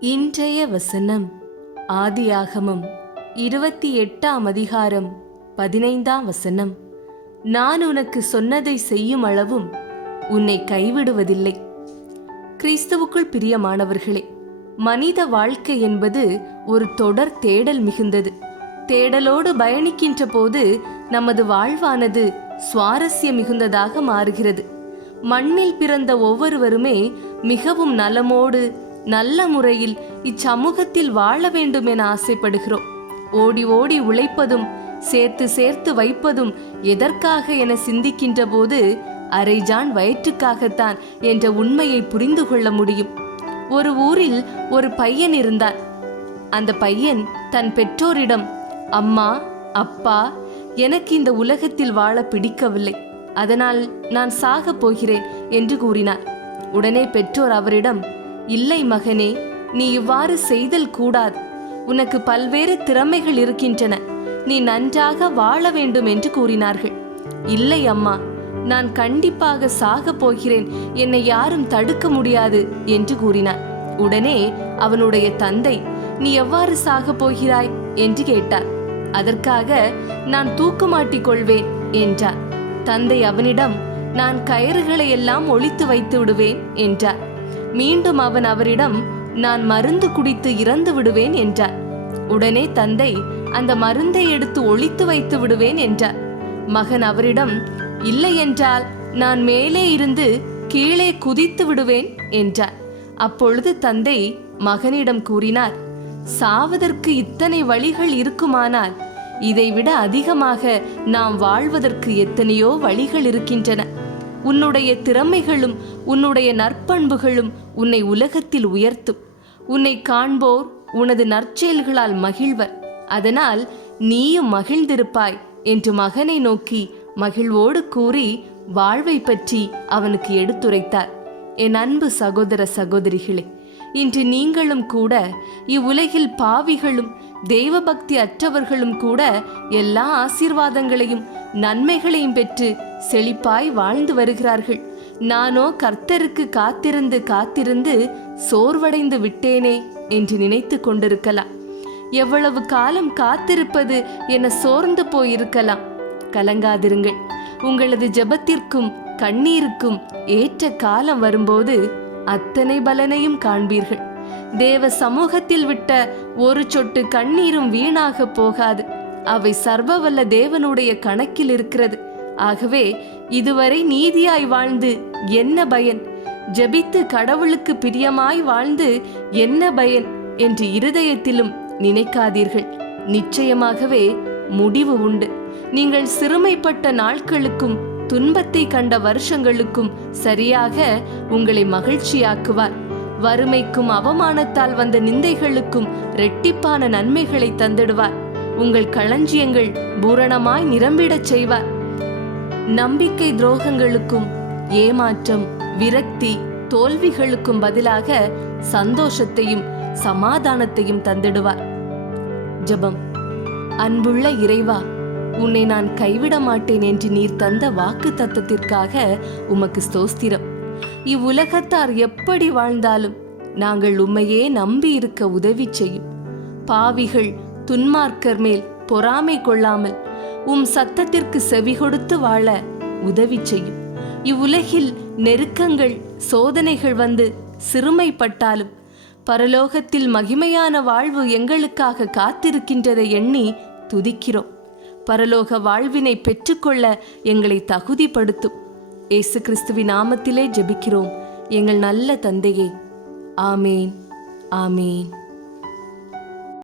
இன்றைய வசனம் ஆதியாகமம் இருபத்தி எட்டாம் அதிகாரம் பதினைந்தாம் வசனம். நான் உனக்கு சொன்னதை செய்யும் அளவும் உன்னை கைவிடுவதில்லை. கிறிஸ்துவுக்குள் பிரியமானவர்களே மனித வாழ்க்கை என்பது ஒரு தொடர் தேடல் மிகுந்தது. தேடலோடு பயணிக்கின்ற போது நமது வாழ்வானது சுவாரஸ்ய மிகுந்ததாக மாறுகிறது. மண்ணில் பிறந்த ஒவ்வொருவருமே மிகவும் நலமோடு நல்ல முறையில் இச்சமூகத்தில் வாழ வேண்டும் என ஆசைப்படுகிறோம். ஓடி ஓடி உழைப்பதும் சேர்த்து சேர்த்து வைப்பதும் எதற்காக என சிந்திக்கின்ற போது அரைஜான் வயிற்றுக்காகத்தான் என்ற உண்மையை புரிந்து கொள்ள முடியும். ஒரு ஊரில் ஒரு பையன் இருந்தான். அந்த பையன் தன் பெற்றோரிடம் அம்மா அப்பா எனக்கு இந்த உலகத்தில் வாழ பிடிக்கவில்லை. அதனால் நான் சாகப் போகிறேன் என்று கூறினார் உடனே பெற்றோர் அவரிடம் இல்லை மகனே நீ இவ்வாறு செய்தல் கூடாது. உனக்கு பல்வேறு திறமைகள் இருக்கின்றன. நீ நன்றாக வாழ வேண்டும் என்று கூறினார்கள். இல்லை அம்மா நான் கண்டிப்பாக சாகப் போகிறேன். என்னை யாரும் தடுக்க முடியாது என்று கூறினார். உடனே அவனுடைய தந்தை நீ எவ்வாறு சாகப் போகிறாய்? என்று கேட்டார். அதற்காக நான் தூக்குமாட்டிக் கொள்வேன் என்றார். தந்தை அவனிடம் நான் கயிறுகளை எல்லாம் ஒழித்து வைத்து விடுவேன் என்றார். மீண்டும் அவன் அவரிடம் நான் மருந்து குடித்து இறந்து விடுவேன் என்றார் உடனே தந்தை அந்த மருந்தை எடுத்து ஒளித்து வைத்து விடுவேன் என்றார். மகன் அவரிடம் இல்லை என்றால் நான் மேலே இருந்து கீழே குதித்து விடுவேன் என்றார். அப்பொழுது தந்தை மகனிடம் கூறினார் சாவதற்கு இத்தனை வழிகள் இருக்குமானால் இதைவிட அதிகமாக நாம் வாழ்வதற்கு எத்தனையோ வழிகள் இருக்கின்றன. உன்னுடைய திறமைகளும் உன்னுடைய நற்பண்புகளும் உன்னை உலகத்தில் உயர்த்தும். உன்னை காண்போர் உனது நற்செயல்களால் மகிழ்வர். அதனால் நீயும் மகிழ்ந்திருப்பாய் என்று மகனை நோக்கி மகிழ்வோடு கூறி வாழ்வை பற்றி அவனுக்கு எடுத்துரைத்தார். என் அன்பு சகோதர சகோதரிகளே இன்று நீங்களும் கூட இவ்வுலகில் பாவிகளும் தெய்வபக்தி அற்றவர்களும் கூட எல்லா ஆசீர்வாதங்களையும் நன்மைகளையும் பெற்று செழிப்பாய் வாழ்ந்து வருகிறார்கள். நானோ கர்த்தருக்கு காத்திருந்து காத்திருந்து சோர்வடைந்து விட்டேனே என்று நினைத்து கொண்டிருக்கலாம். எவ்வளவு காலம் காத்திருப்பது என சோர்ந்து போயிருக்கலாம். கலங்காதிருங்கள். உங்களது ஜெபத்திற்கும் கண்ணீருக்கும் ஏற்ற காலம் வரும்போது அத்தனை பலனையும் காண்பீர்கள். தேவ சமூகத்தில் விட்ட ஒரு சொட்டு கண்ணீரும் வீணாக போகாது. அவை சர்வவல்ல தேவனுடைய கணக்கில் இருக்கிறது. ஆகவே இதுவரை நீதியாய் வாழ்ந்து என்ன பயன்? ஜெபித்து கடவுளுக்கு பிரியமாய் வாழ்ந்து என்ன பயன் என்று இருதயத்திலும் நினைக்காதீர்கள். நிச்சயமாகவே முடிவு உண்டு. நீங்கள் சிறுமைப்பட்ட நாட்களுக்கும் துன்பத்தை கண்ட வருஷங்களுக்கும் சரியாக உங்களை மகிழ்ச்சியாக்குவார். வறுமைக்கும் அவமானத்தால் வந்த நிந்தைகளுக்கும் ரெட்டிப்பான நன்மைகளை தந்திடுவார். உங்கள் களஞ்சியங்கள் பூரணமாய் நிரம்பிடச் செய்வார். நம்பிக்கை துரோகங்களுக்கும் ஏமாற்றம் விரக்தி தோல்விகளுக்கும் பதிலாக சந்தோஷத்தையும் சமாதானத்தையும் தந்திடுவார். ஜெபம். அன்புள்ள இறைவா உன்னை நான் கைவிட மாட்டேன் என்று நீர் தந்த வாக்கு தத்தத்திற்காக உமக்கு ஸ்தோஸ்திரம். இவ்வுலகத்தார் எப்படி வாழ்ந்தாலும் நாங்கள் உம்மையே நம்பி இருக்க உதவி செய்யும். பாவிகள் துன்மார்க்கர் மேல் பொறாமை கொள்ளாமல் உம் சத்தத்திற்கு செவி கொடுத்து வாழ உதவி செய்யும். இவ்வுலகில் நெருக்கங்கள் சோதனைகள் வந்து சிறுமைப்பட்டாலும் பரலோகத்தில் மகிமையான வாழ்வு எங்களுக்காக காத்திருக்கின்றதை எண்ணி துதிக்கிறோம். பரலோக வாழ்வினை பெற்றுக்கொள்ள எங்களை தகுதிப்படுத்தும். இயேசு கிறிஸ்துவின் நாமத்திலே ஜெபிக்கிறோம். எங்கள் நல்ல தந்தையே. ஆமேன். ஆமேன்.